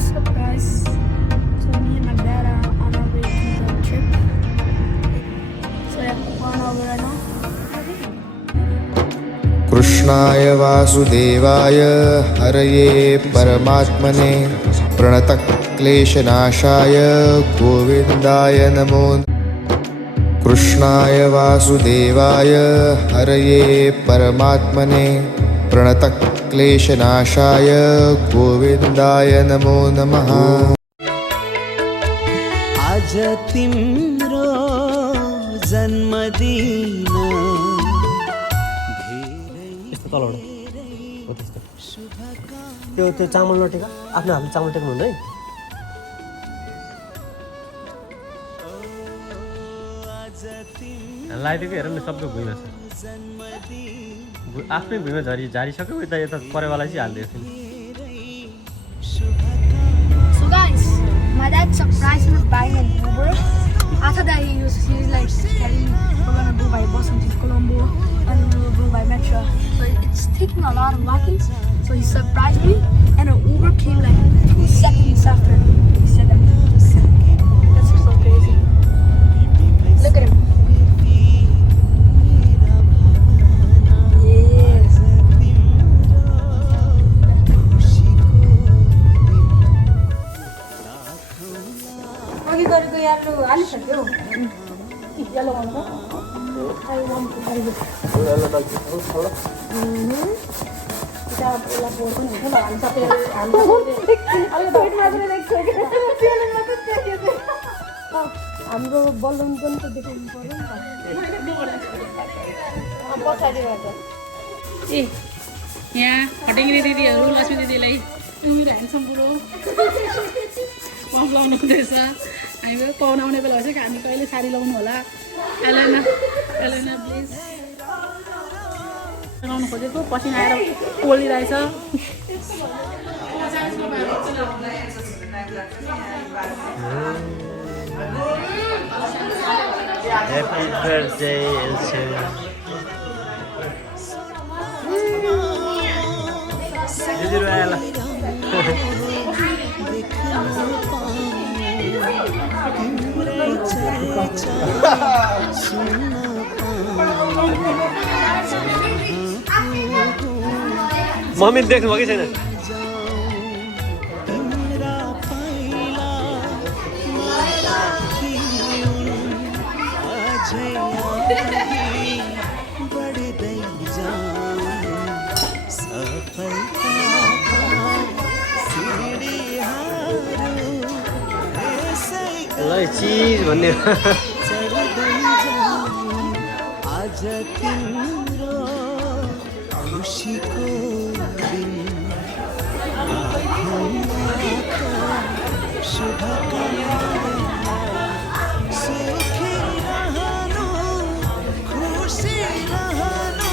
surprise. So me and my dad are on our way to the trip. So yeah, we're on our way right now. कृष्णाय वासुदेवाय हरये परमात्मने प्रणतक्लेशनाशाय गोविन्दाय नमो कृष्णाय वासुदेवाय हरये परमात्मने प्रणतक्लेशनाशाय गोविन्दाय नमो नमः। आज तिम्रो जन्मदिन त्यो चामल नटेका आफ्नो हातले चामल टेक्नु हुँदैन। लगाइदिएको हेर न सबै भुइँमा छ आफ्नै भुइँमा झारिसक्यो यता परेवालाई चाहिँ हालिदिएको छु। So guys, my dad surprised me with buying an Uber. After that he's like telling me we're gonna go by bus until Colombo and we'll go by metro. So it's taking a lot of walking. So he surprised me and an Uber came like 2 seconds after he said that. That's so crazy. Look at him. Yes. अघि गरेको यात्रा हालिसक्यो yellow गर्नु हाम्रो balloon पनि त देखाउनु पर्यो नि त पछाडिबाट ए यहाँ हटिङ्ग्री दिदीहरू लक्ष्मी दिदीलाई मेरो ह्यान्डसम बुढो लाउनु हुँदैछ। हामी पाहुना आउने बेला भएछ हामी कहिले साडी लाउनु होला। एलेना एलेना प्लिज लाउनु खोजेको पसिना आएर पोलिरहेछ। Happy birthday, Elsa. Did you Ella? Mummy देख्नु भयो कि छैन? ल चिज भन्ने आज तिम्रो खुसीको दिन शुभकामना सुखी रहनु खुसी रहनु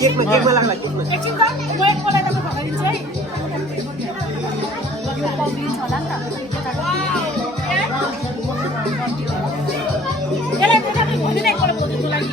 केकमा लाग्ला एकछिन त म एक मलाई त भगाइदिन्छु है यो पाउदिन्छ होला नि त यसलाई त तपाईँ भनिदिनु एकपल्ट खोज्नुको लागि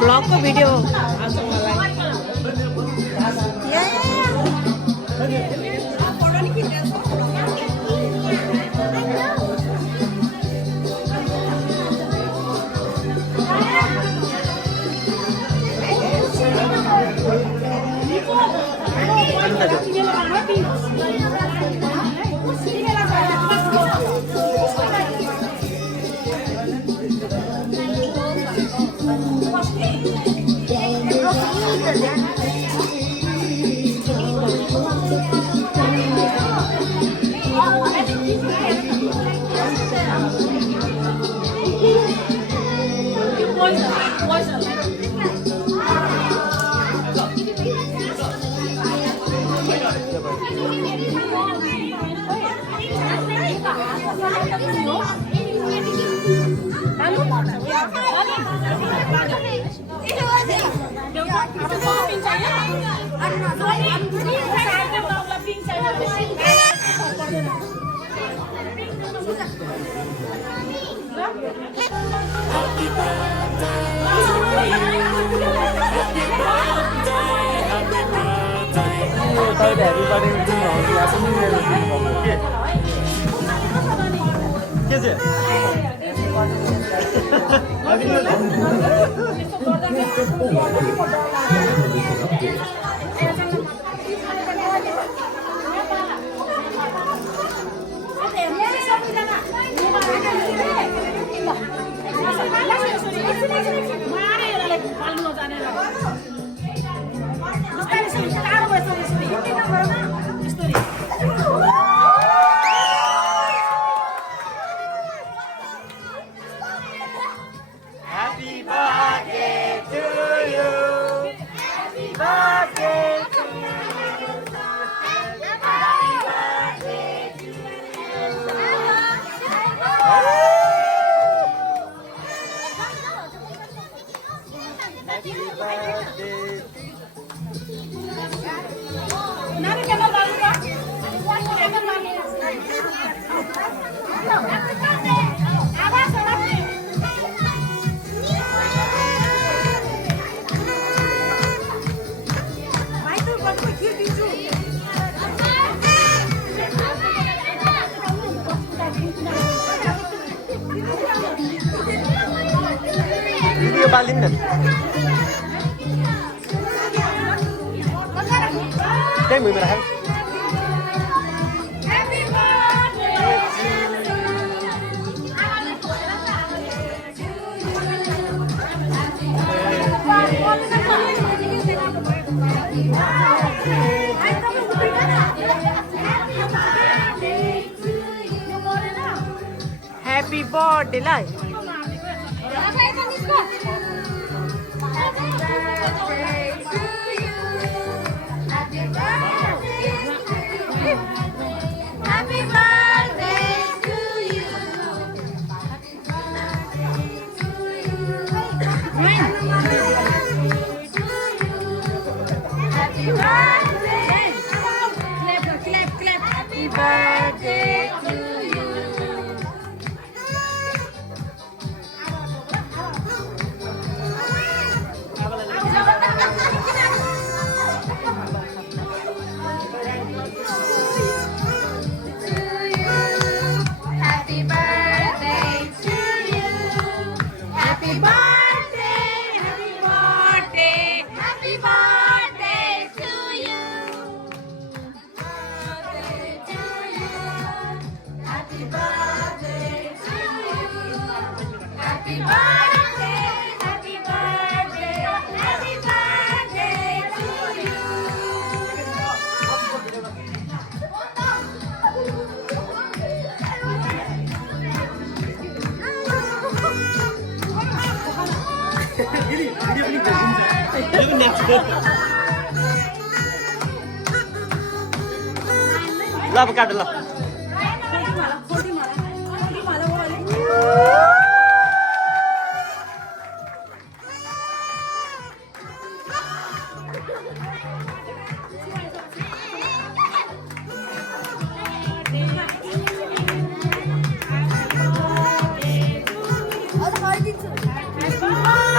ब्लगको भिडियो तपाईँले ह्याप्पी बर्थडे दिनुहुन्छ ह्याप्पी न्यू इयर दिनुभएको के चाहिँ भिडियो बालिन न त्यही भुइँमा राख ह्याप्पी बर्थडे ल ल अब काट ल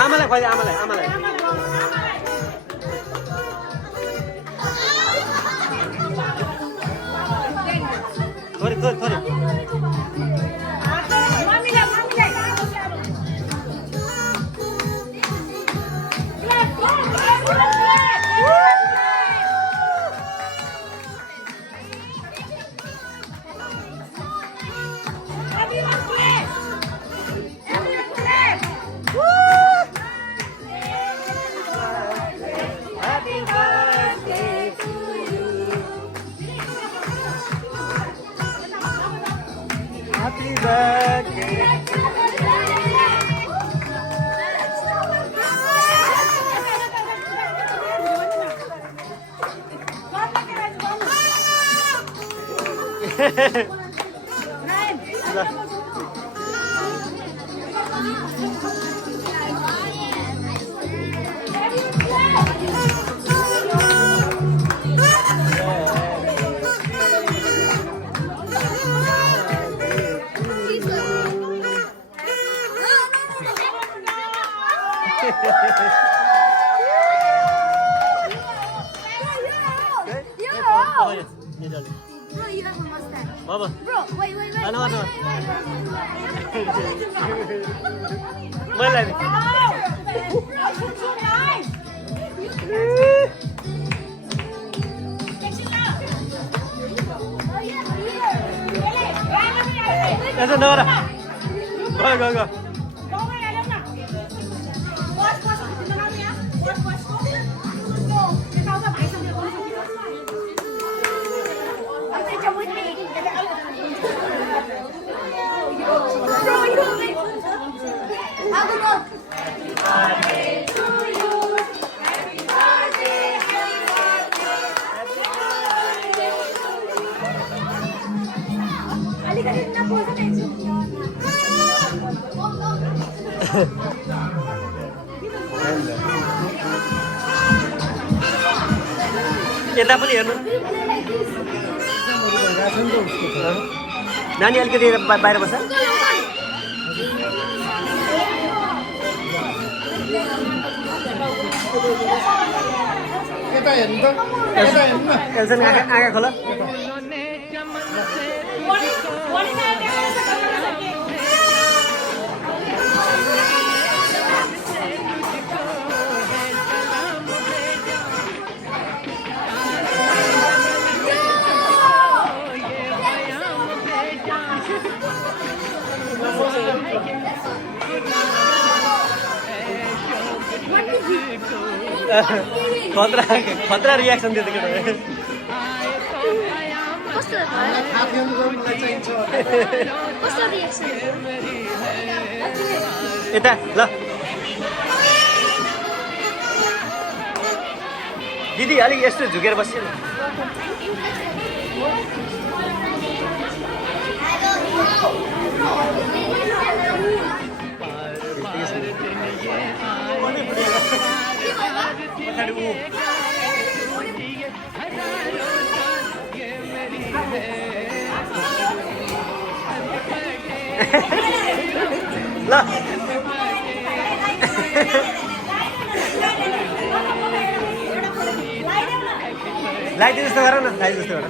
आमालाई खोइ आमालाई आमालाई थोरै थोरै थोरै Bro, you have a mustache. Baba. Bro, wait. Ano? Malay. Asa na ora? Go. यता पनि हेर्नु नानी अलिकति बाहिर बस्छ आँखा खोला खतरा रियाक्सन दियो त केटा यता ल दिदी अलिक यस्तो झुकेर बस्यो ल लाइट जस्तो गर न लाइट जस्तो गर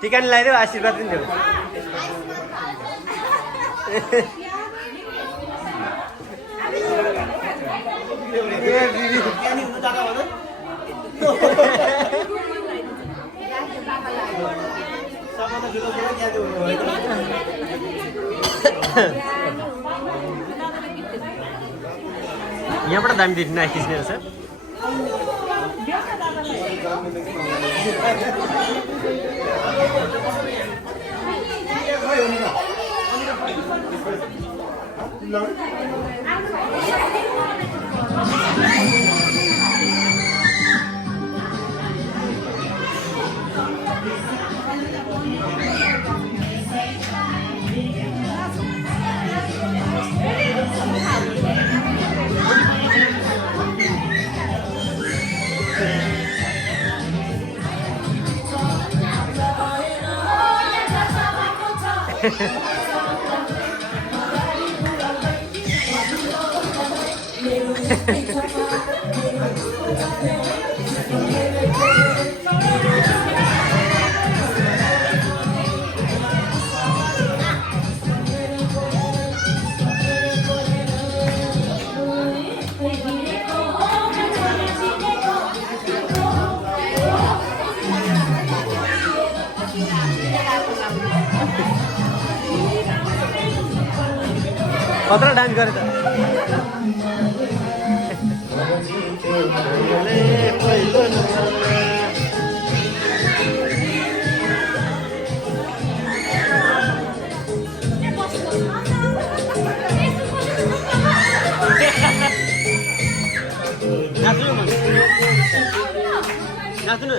टिका नि लगाइदेऊ आशीर्वाद पनि देऊ यहाँबाट दामी देखिन खिच्ने रहेछ कत्रो डान्स गरे त नाच्नु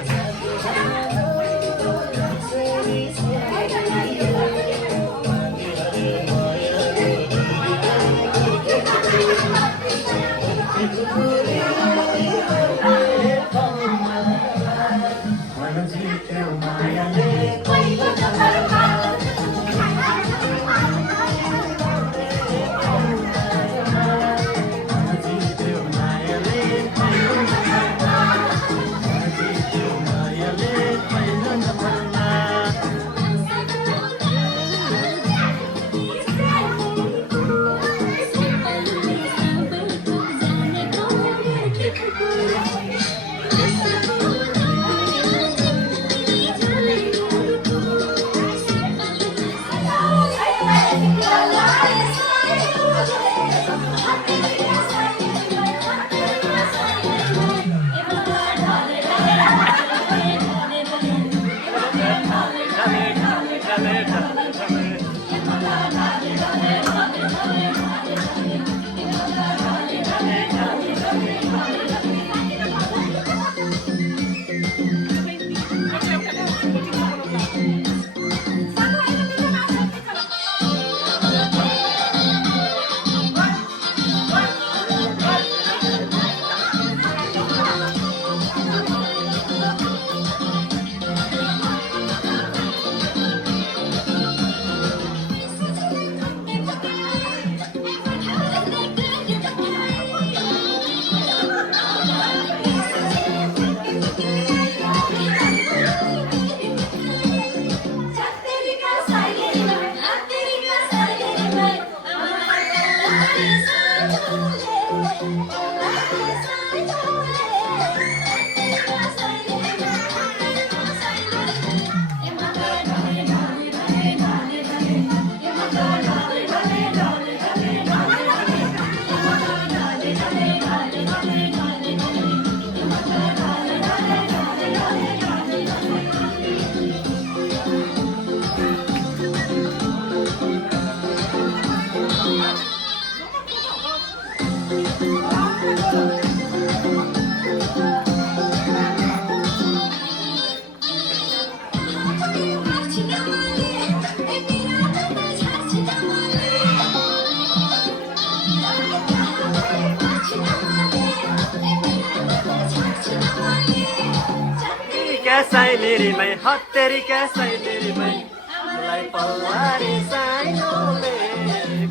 साइलेरी मै हत्तेरी क्या साइलेरी मै मलाई पल्लारी साइनोले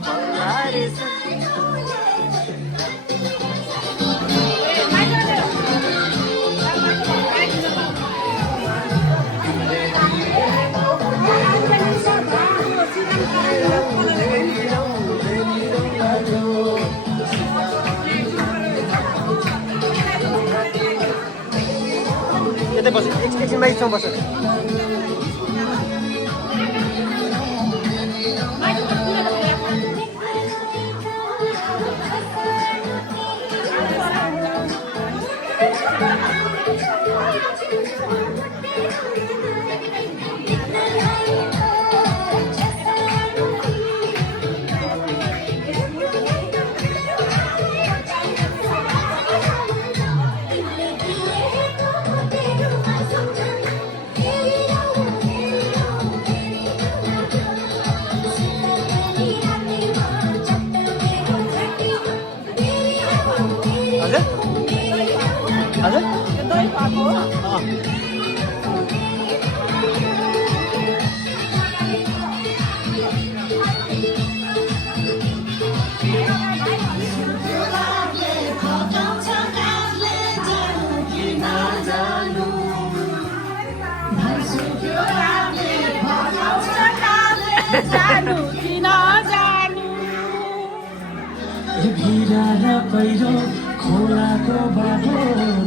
पल्लारी यतै बस एकछिन माइकसँग बस हजुर जानु किन जानु भिरार पहिरो खोलाको बाटो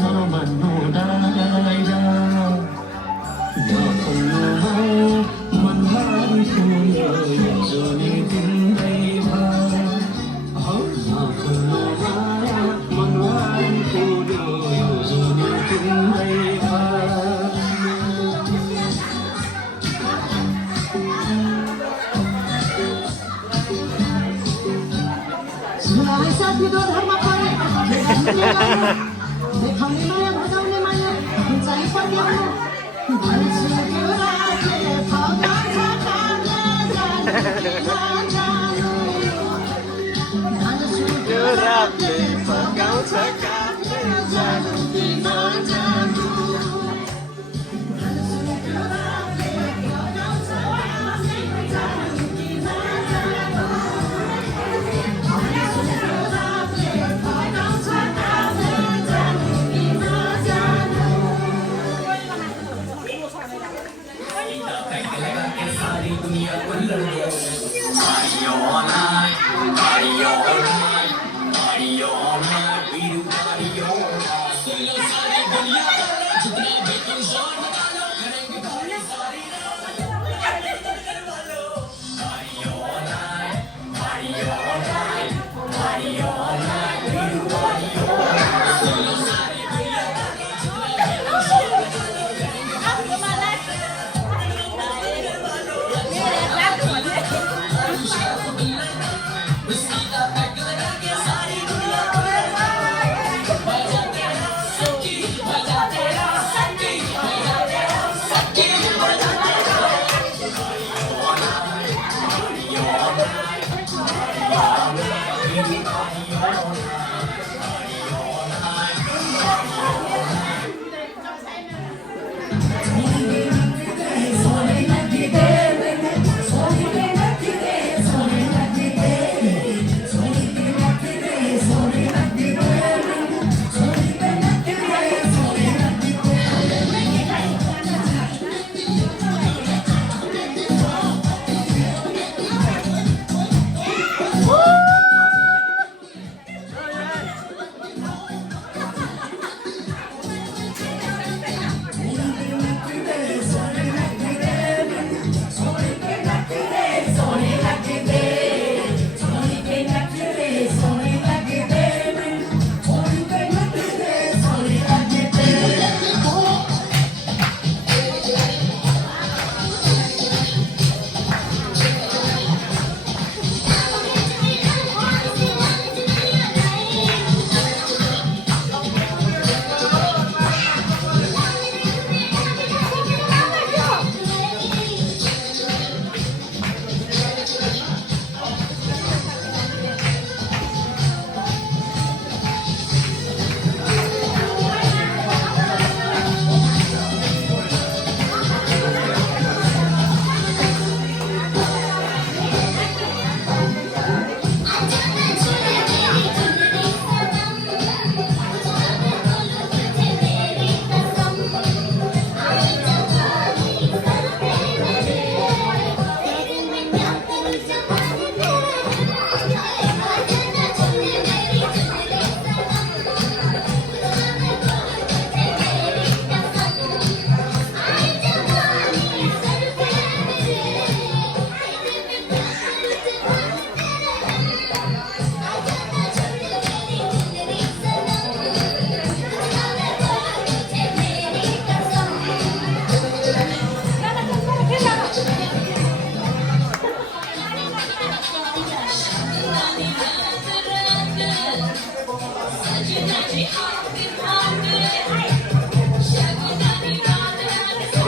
नमान्नु डाँगाइर नखुल्नुमा मनभरि फुल्यो यो जुनी तिम्रै भयो नखुल्नुमा मनभरि फुल्यो यो जुनी तिम्रै भयो साथीको धर्म परे देखाउने माया भजाउने माया चाहिँ पत्याउनु त्यो रातले फर्काउँछ कामले जानु कि नजानु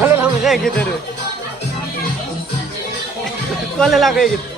कसले लाउँछ गीतहरू कसले लगाएको गीत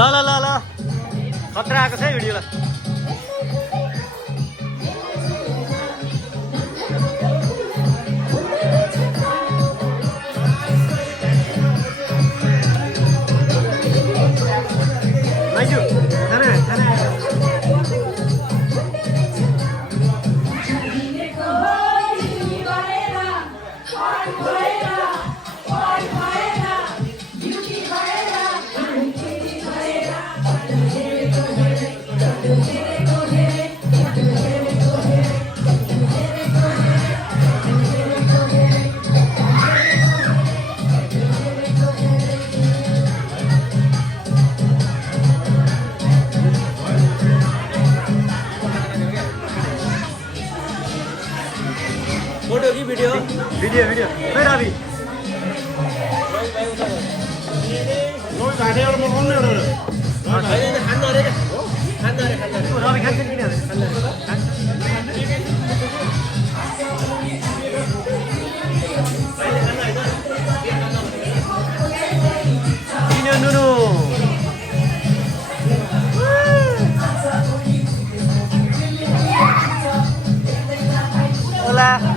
ल ल ल ल खतरा आएको छ है भिडियो ल फोटो कि भिडियो भिडियो भिडियो खै रवि रवि खान्छ किन नुनु Hola.